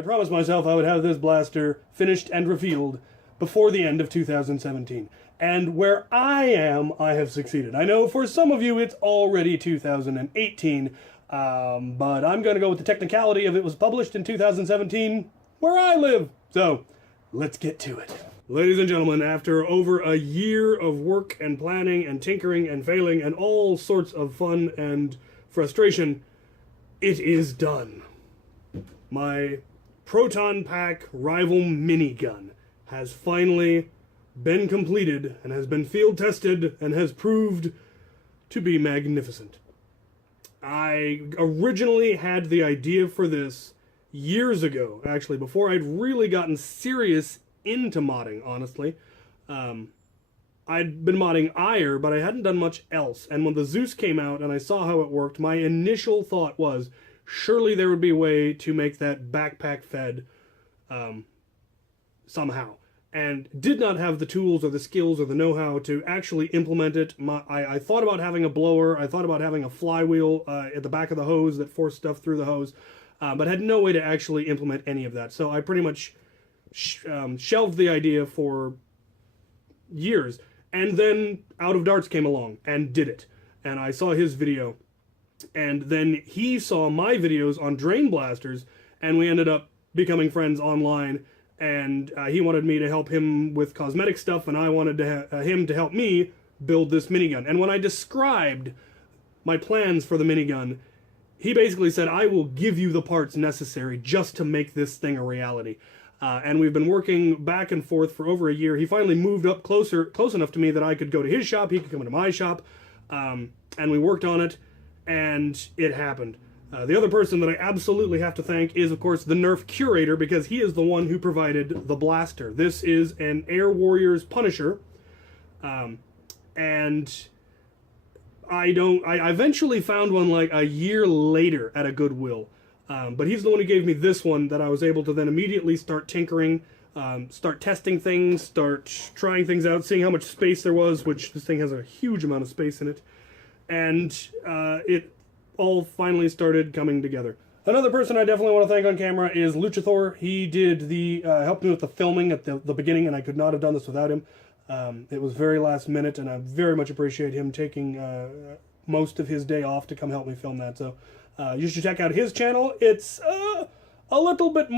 I promised myself I would have this blaster finished and revealed before the end of 2017. And where I am, I have succeeded. I know for some of you it's already 2018, but I'm going to go with the technicality of it was published in 2017, where I live. So, let's get to it. Ladies and gentlemen, after over a year of work and planning and tinkering and failing and all sorts of fun and frustration, it is done. My Proton Pack Rival Minigun has finally been completed and has been field tested and has proved to be magnificent. I originally had the idea for this years ago, actually, before I'd really gotten serious into modding, honestly. I'd been modding Ire, but I hadn't done much else. And when the Zeus came out and I saw how it worked, my initial thought was, surely there would be a way to make that backpack fed somehow. And did not have the tools or the skills or the know-how to actually implement it. I thought about having a blower, I thought about having a flywheel at the back of the hose that forced stuff through the hose, but had no way to actually implement any of that. So I pretty much shelved the idea for years. And then Out of Darts came along and did it. And I saw his video. And then he saw my videos on drain blasters, and we ended up becoming friends online. And he wanted me to help him with cosmetic stuff, and I wanted him to help me build this minigun. And when I described my plans for the minigun, he basically said, I will give you the parts necessary just to make this thing a reality. And we've been working back and forth for over a year. He finally moved up close enough to me that I could go to his shop, he could come into my shop, and we worked on it, and it happened. The other person that I absolutely have to thank is, of course, the Nerf Curator, because he is the one who provided the blaster. This is an Air Warriors Punisher, and I eventually found one like a year later at a Goodwill, but he's the one who gave me this one that I was able to then immediately start tinkering, start testing things, start trying things out, seeing how much space there was, which this thing has a huge amount of space in it, and it all finally started coming together. Another person I definitely want to thank on camera is Luchathor. He did the helped me with the filming at the beginning, and I could not have done this without him. It was very last minute, and I very much appreciate him taking most of his day off to come help me film that. So you should check out his channel. It's a little bit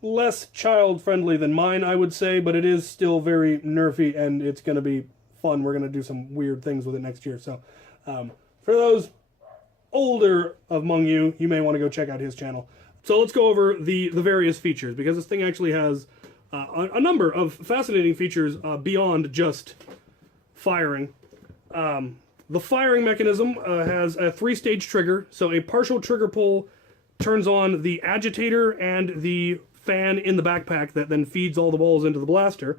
less child-friendly than mine, I would say, but it is still very nerfy, and it's going to be fun. We're going to do some weird things with it next year. So for those older among you, you may want to go check out his channel. So let's go over the various features, because this thing actually has a number of fascinating features beyond just firing. The firing mechanism has a 3-stage trigger, so a partial trigger pull turns on the agitator and the fan in the backpack that then feeds all the balls into the blaster.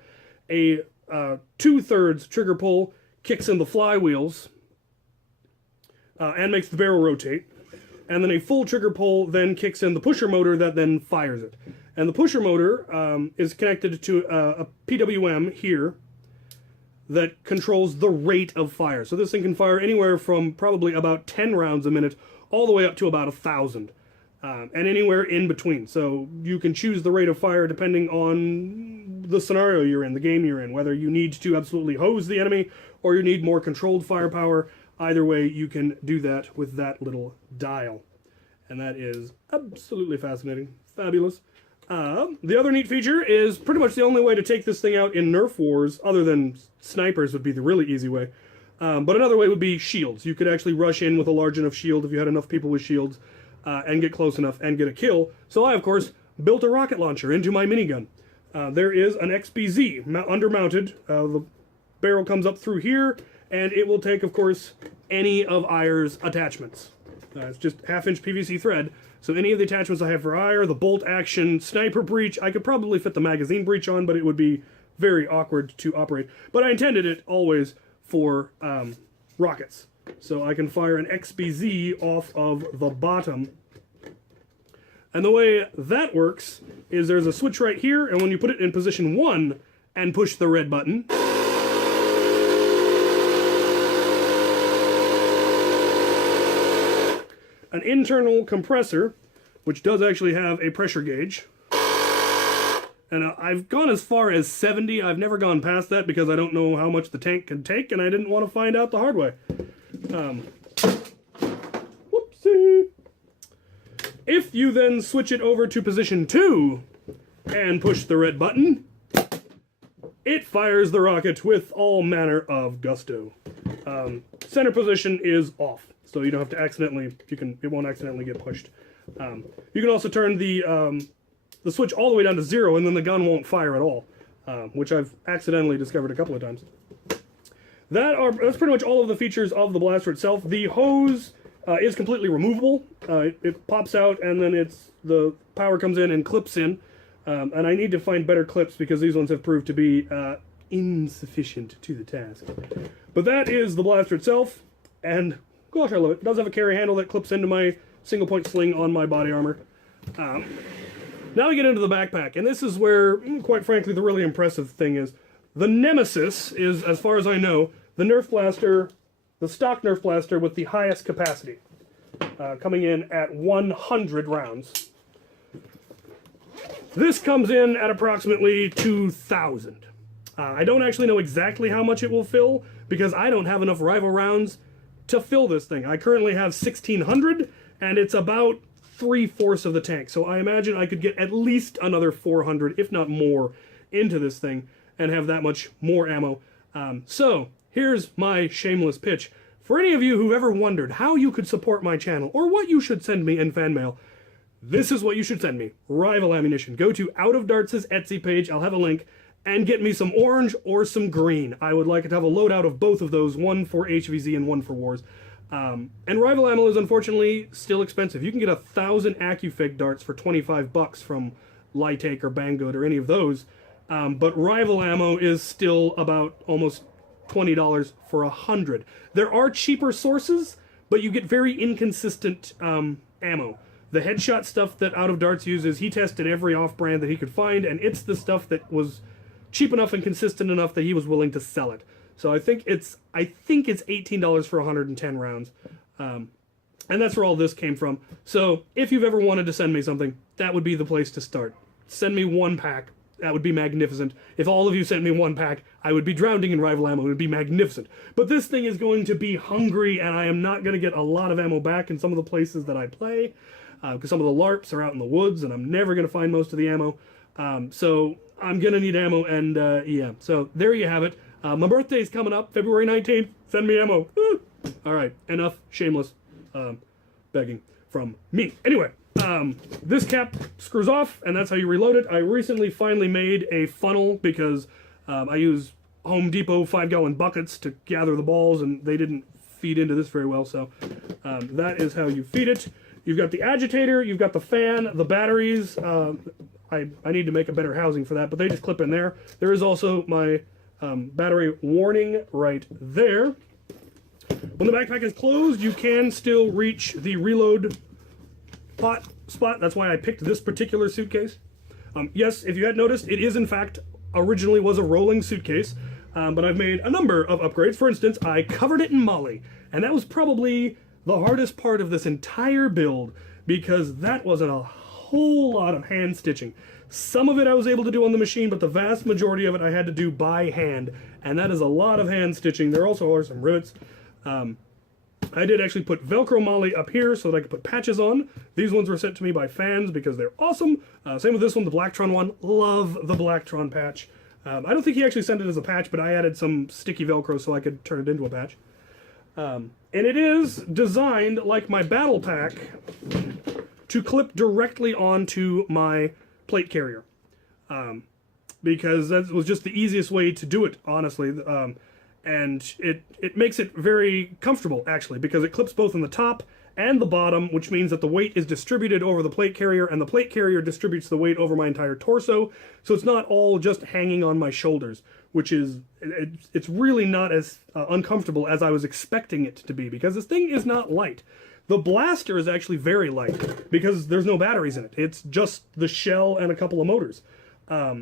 A 2/3 trigger pull kicks in the flywheels, and makes the barrel rotate. And then a full trigger pull then kicks in the pusher motor that then fires it. And the pusher motor is connected to a PWM here that controls the rate of fire. So this thing can fire anywhere from probably about 10 rounds a minute all the way up to about 1,000. And anywhere in between. So you can choose the rate of fire depending on the scenario you're in, the game you're in, whether you need to absolutely hose the enemy or you need more controlled firepower. Either way, you can do that with that little dial. And that is absolutely fascinating. Fabulous. The other neat feature is pretty much the only way to take this thing out in Nerf wars, other than snipers would be the really easy way. But another way would be shields. You could actually rush in with a large enough shield if you had enough people with shields and get close enough and get a kill. So I, of course, built a rocket launcher into my minigun. There is an XBZ undermounted. The barrel comes up through here, and it will take, of course, any of Ire's attachments. It's just 1/2-inch PVC thread, so any of the attachments I have for Ire, the bolt action, sniper breech, I could probably fit the magazine breech on, but it would be very awkward to operate. But I intended it always for rockets. So I can fire an XBZ off of the bottom. And the way that works is there's a switch right here, and when you put it in position 1 and push the red button, an internal compressor, which does actually have a pressure gauge, And I've gone as far as 70. I've never gone past that because I don't know how much the tank can take, and I didn't want to find out the hard way. Whoopsie. If you then switch it over to position 2 and push the red button, it fires the rocket with all manner of gusto. Center position is off, so you don't have to accidentally, it won't accidentally get pushed. You can also turn the switch all the way down to 0, and then the gun won't fire at all, which I've accidentally discovered a couple of times. That's pretty much all of the features of the blaster itself. The hose is completely removable. It pops out, and then the power comes in and clips in. And I need to find better clips because these ones have proved to be insufficient to the task. But that is the blaster itself, and gosh, I love it. It does have a carry handle that clips into my single point sling on my body armor. Now we get into the backpack, and this is where, quite frankly, the really impressive thing is. The Nemesis is, as far as I know, the Nerf blaster, the stock Nerf blaster with the highest capacity, coming in at 100 rounds. This comes in at approximately 2,000. I don't actually know exactly how much it will fill, because I don't have enough rival rounds to fill this thing. I currently have 1,600, and it's about 3/4 of the tank, so I imagine I could get at least another 400, if not more, into this thing, and have that much more ammo. So, here's my shameless pitch. For any of you who ever wondered how you could support my channel, or what you should send me in fan mail, this is what you should send me. Rival ammunition. Go to Out of Darts' Etsy page, I'll have a link, and get me some orange or some green. I would like to have a loadout of both of those, one for HVZ and one for Wars. And Rival ammo is unfortunately still expensive. You can get 1,000 AccuFig darts for 25 bucks from Lytake or Banggood or any of those. But Rival ammo is still about almost $20 for 100. There are cheaper sources, but you get very inconsistent ammo. The headshot stuff that Out of Darts uses, he tested every off-brand that he could find, and it's the stuff that was cheap enough and consistent enough that he was willing to sell it. So I think it's $18 for 110 rounds. And that's where all this came from. So if you've ever wanted to send me something, that would be the place to start. Send me one pack. That would be magnificent. If all of you sent me one pack, I would be drowning in Rival ammo. It would be magnificent. But this thing is going to be hungry, and I am not going to get a lot of ammo back in some of the places that I play, because some of the LARPs are out in the woods, and I'm never going to find most of the ammo. So I'm going to need ammo, and yeah. So there you have it. My birthday's coming up, February 19th. Send me ammo. All right, enough shameless begging from me. Anyway. This cap screws off, and that's how you reload it. I recently finally made a funnel because I use Home Depot 5-gallon buckets to gather the balls, and they didn't feed into this very well, so that is how you feed it. You've got the agitator, you've got the fan, the batteries. I need to make a better housing for that, but they just clip in there. There is also my battery warning right there. When the backpack is closed, you can still reach the reload spot. That's why I picked this particular suitcase. Yes, if you had noticed, it is in fact originally was a rolling suitcase, but I've made a number of upgrades. For instance, I covered it in moly, and that was probably the hardest part of this entire build because that wasn't a whole lot of hand stitching. Some of it I was able to do on the machine, but the vast majority of it I had to do by hand, and that is a lot of hand stitching. There also are some rivets. I did actually put Velcro moly up here so that I could put patches on. These ones were sent to me by fans because they're awesome. Same with this one, the Blacktron one. Love the Blacktron patch. I don't think he actually sent it as a patch, but I added some sticky Velcro so I could turn it into a patch. And it is designed, like my battle pack, to clip directly onto my plate carrier. Because that was just the easiest way to do it, honestly. And it makes it very comfortable, actually, because it clips both in the top and the bottom, which means that the weight is distributed over the plate carrier, and the plate carrier distributes the weight over my entire torso, so it's not all just hanging on my shoulders, which is, it's really not as uncomfortable as I was expecting it to be, because this thing is not light. The blaster is actually very light, because there's no batteries in it. It's just the shell and a couple of motors.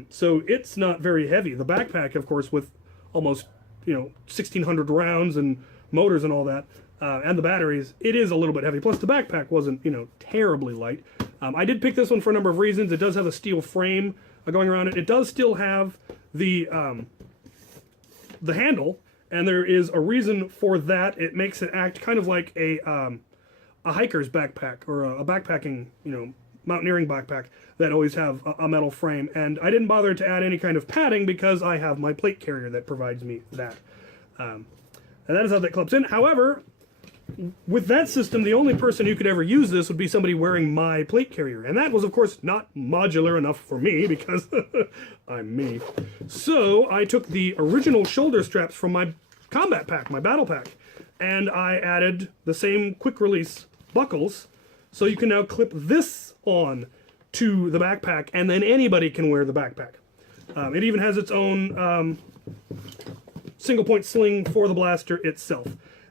So it's not very heavy. The backpack, of course, with almost 1,600 rounds and motors and all that, and the batteries, it is a little bit heavy. Plus, the backpack wasn't, terribly light. I did pick this one for a number of reasons. It does have a steel frame, going around it. It does still have the handle, and there is a reason for that. It makes it act kind of like a hiker's backpack, or a backpacking, mountaineering backpack that always have a metal frame. And I didn't bother to add any kind of padding because I have my plate carrier that provides me that. And that is how that clips in. However, with that system, the only person who could ever use this would be somebody wearing my plate carrier. And that was, of course, not modular enough for me because I'm me. So I took the original shoulder straps from my combat pack, my battle pack, and I added the same quick release buckles. So you can now clip this on to the backpack, and then anybody can wear the backpack. It even has its own single point sling for the blaster itself.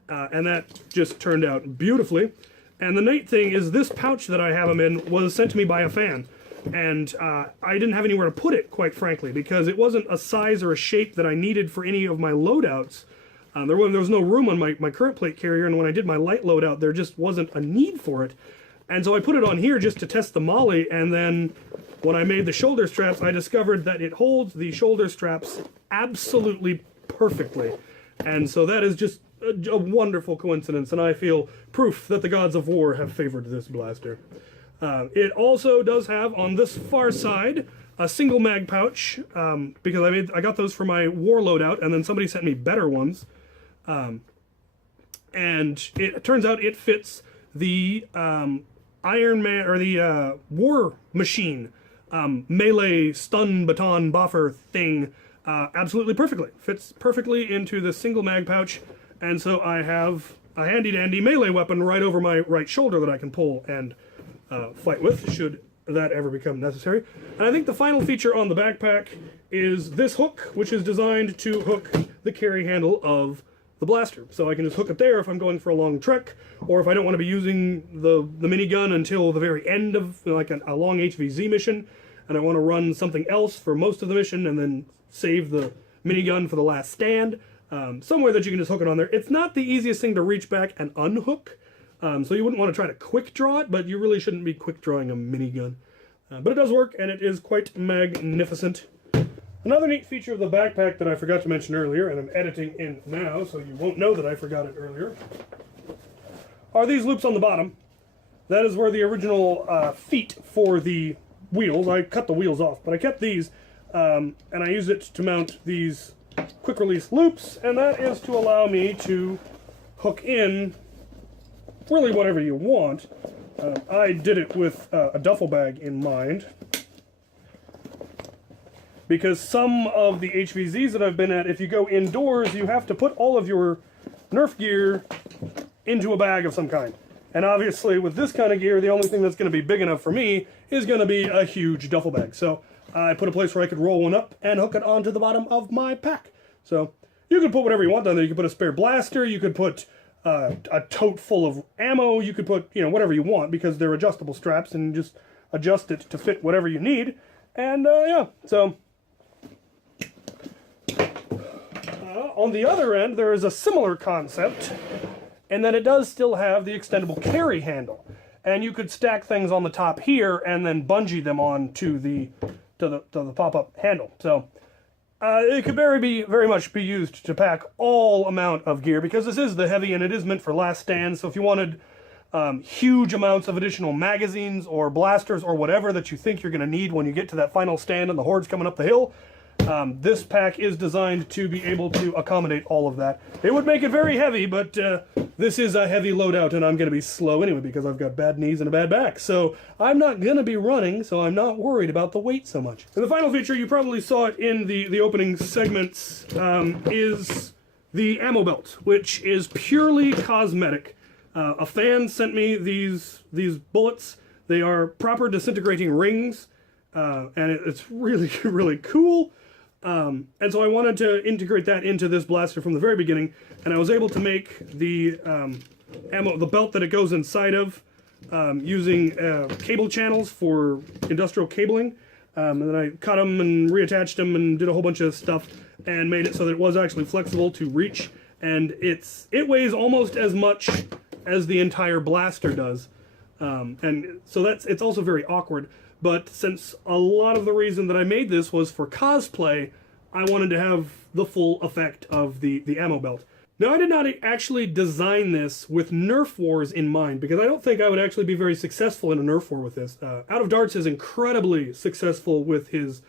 And that just turned out beautifully. And the neat thing is this pouch that I have them in was sent to me by a fan. And I didn't have anywhere to put it, quite frankly, because it wasn't a size or a shape that I needed for any of my loadouts. There was no room on my current plate carrier, and when I did my light loadout, there just wasn't a need for it. And so I put it on here just to test the molly, and then when I made the shoulder straps, I discovered that it holds the shoulder straps absolutely perfectly. And so that is just a wonderful coincidence, and I feel proof that the gods of war have favored this blaster. It also does have, on this far side, a single mag pouch, because I got those for my war loadout, and then somebody sent me better ones. And it turns out it fits the Iron Man, or the War Machine melee stun baton boffer thing absolutely perfectly. Fits perfectly into the single mag pouch, and so I have a handy dandy melee weapon right over my right shoulder that I can pull and fight with, should that ever become necessary. And I think the final feature on the backpack is this hook, which is designed to hook the carry handle of the blaster. So I can just hook it there if I'm going for a long trek, or if I don't want to be using the minigun until the very end of like a long HVZ mission, and I want to run something else for most of the mission and then save the minigun for the last stand. Somewhere that you can just hook it on there. It's not the easiest thing to reach back and unhook, so you wouldn't want to try to quick draw it, but you really shouldn't be quick drawing a minigun. But it does work, and it is quite magnificent. Another neat feature of the backpack that I forgot to mention earlier, and I'm editing in now, so you won't know that I forgot it earlier, are these loops on the bottom. That is where the original feet for the wheels, I cut the wheels off, but I kept these, and I use it to mount these quick release loops, and that is to allow me to hook in really whatever you want. I did it with a duffel bag in mind, because some of the HVZs that I've been at, if you go indoors, you have to put all of your Nerf gear into a bag of some kind. And obviously with this kind of gear, the only thing that's going to be big enough for me is going to be a huge duffel bag. So I put a place where I could roll one up and hook it onto the bottom of my pack. So you can put whatever you want down there. You could put a spare blaster, you could put a tote full of ammo, you could put, whatever you want, because they're adjustable straps, and just adjust it to fit whatever you need. And yeah, so on the other end, there is a similar concept, in that it does still have the extendable carry handle. And you could stack things on the top here and then bungee them on to the pop-up handle. So it could very much be used to pack all amount of gear, because this is the heavy and it is meant for last stand. So if you wanted huge amounts of additional magazines or blasters or whatever that you think you're going to need when you get to that final stand and the horde's coming up the hill, this pack is designed to be able to accommodate all of that. It would make it very heavy, but this is a heavy loadout, and I'm going to be slow anyway because I've got bad knees and a bad back. So I'm not going to be running, so I'm not worried about the weight so much. And the final feature, you probably saw it in the opening segments, is the ammo belt, which is purely cosmetic. A fan sent me these bullets. They are proper disintegrating rings, and it's really, really cool. And so I wanted to integrate that into this blaster from the very beginning, and I was able to make the the belt that it goes inside of, using cable channels for industrial cabling. And then I cut them and reattached them and did a whole bunch of stuff and made it so that it was actually flexible to reach. And it weighs almost as much as the entire blaster does. And so it's also very awkward. But since a lot of the reason that I made this was for cosplay, I wanted to have the full effect of the ammo belt. Now, I did not actually design this with Nerf wars in mind, because I don't think I would actually be very successful in a Nerf war with this. Out of Darts is incredibly successful with his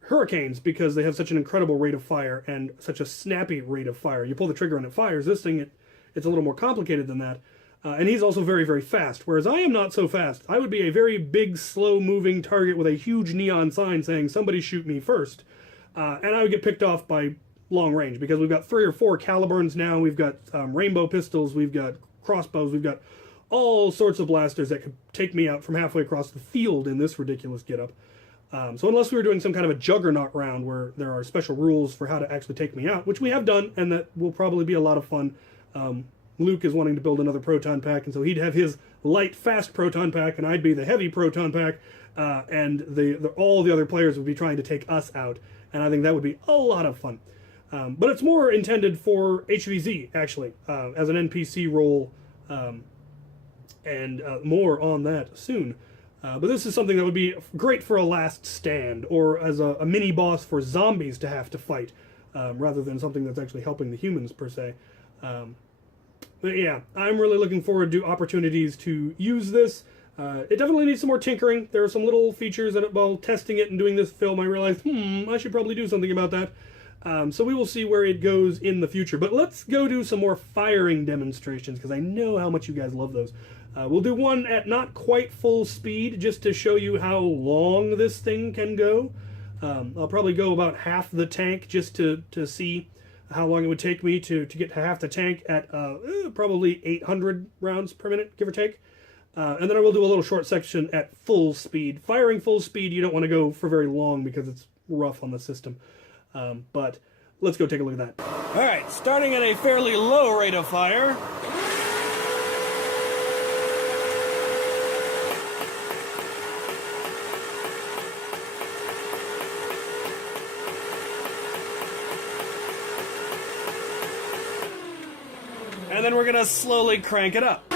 hurricanes, because they have such an incredible rate of fire and such a snappy rate of fire. You pull the trigger and it fires. This thing, it's a little more complicated than that. And he's also very, very fast, whereas I am not so fast. I would be a very big, slow-moving target with a huge neon sign saying, "Somebody shoot me first." And I would get picked off by long range, because we've got 3 or 4 Caliburns now, we've got rainbow pistols, we've got crossbows, we've got all sorts of blasters that could take me out from halfway across the field in this ridiculous getup. So unless we were doing some kind of a juggernaut round where there are special rules for how to actually take me out, which we have done, and that will probably be a lot of fun. Luke is wanting to build another proton pack, and so he'd have his light, fast proton pack, and I'd be the heavy proton pack, and all the other players would be trying to take us out, and I think that would be a lot of fun. But it's more intended for HVZ, actually, as an NPC role, and more on that soon. But this is something that would be great for a last stand, or as a mini-boss for zombies to have to fight, rather than something that's actually helping the humans, per se. But yeah, I'm really looking forward to opportunities to use this. It definitely needs some more tinkering. There are some little features that, while testing it and doing this film, I realized, I should probably do something about that. So we will see where it goes in the future. But let's go do some more firing demonstrations, because I know how much you guys love those. We'll do one at not quite full speed, just to show you how long this thing can go. I'll probably go about half the tank, just to see how long it would take me to get to half the tank at probably 800 rounds per minute, give or take. And then I will do a little short section at full speed. Firing full speed, you don't want to go for very long, because it's rough on the system. But let's go take a look at that. All right, starting at a fairly low rate of fire. And then we're going to slowly crank it up.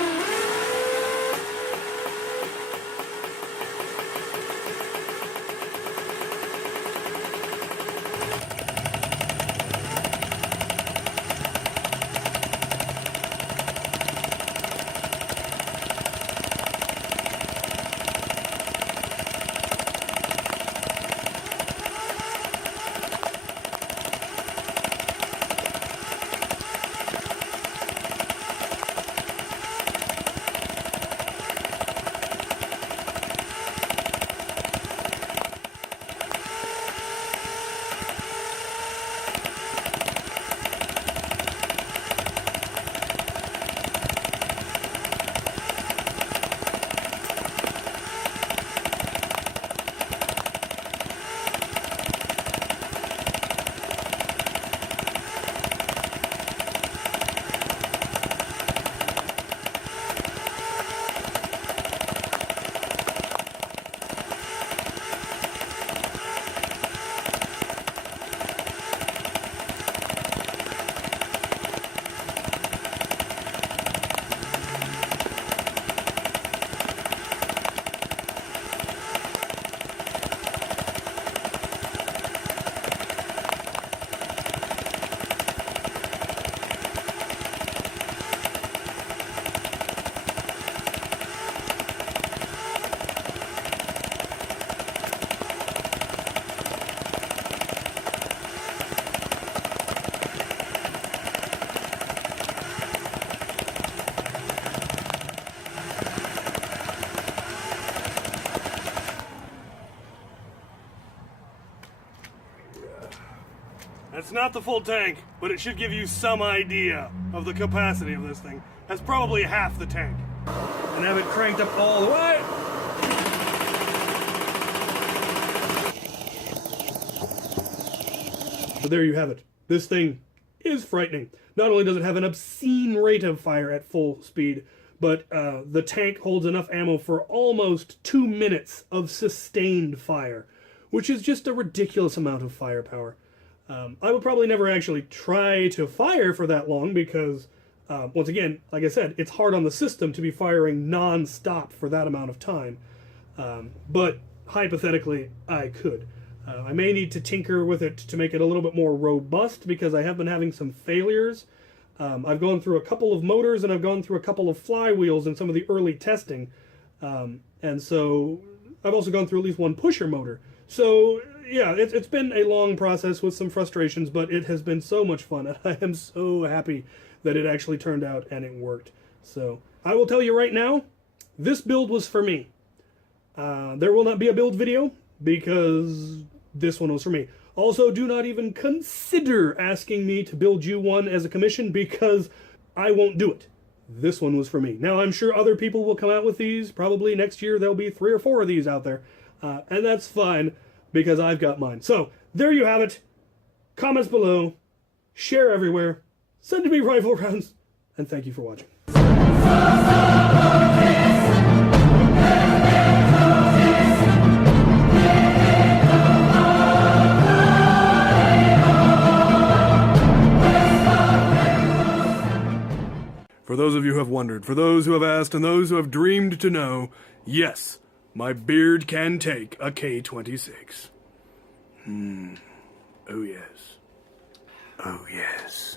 It's not the full tank, but it should give you some idea of the capacity of this thing. That's probably half the tank. And have it cranked up all the way. So there you have it. This thing is frightening. Not only does it have an obscene rate of fire at full speed, but the tank holds enough ammo for almost 2 minutes of sustained fire, which is just a ridiculous amount of firepower. I would probably never actually try to fire for that long because, once again, like I said, it's hard on the system to be firing non-stop for that amount of time. But hypothetically, I could. I may need to tinker with it to make it a little bit more robust because I have been having some failures. I've gone through a couple of motors and I've gone through a couple of flywheels in some of the early testing. And so I've also gone through at least one pusher motor. So yeah, it's been a long process with some frustrations, but it has been so much fun. And I am so happy that it actually turned out and it worked. So I will tell you right now, this build was for me. There will not be a build video because this one was for me. Also, do not even consider asking me to build you one as a commission because I won't do it. This one was for me. Now, I'm sure other people will come out with these. Probably next year there'll be 3 or 4 of these out there. And that's fine because I've got mine. So, there you have it. Comments below. Share everywhere. Send me rifle rounds. And thank you for watching. For those of you who have wondered, for those who have asked, and those who have dreamed to know, yes, my beard can take a K-26. Oh yes. Oh yes.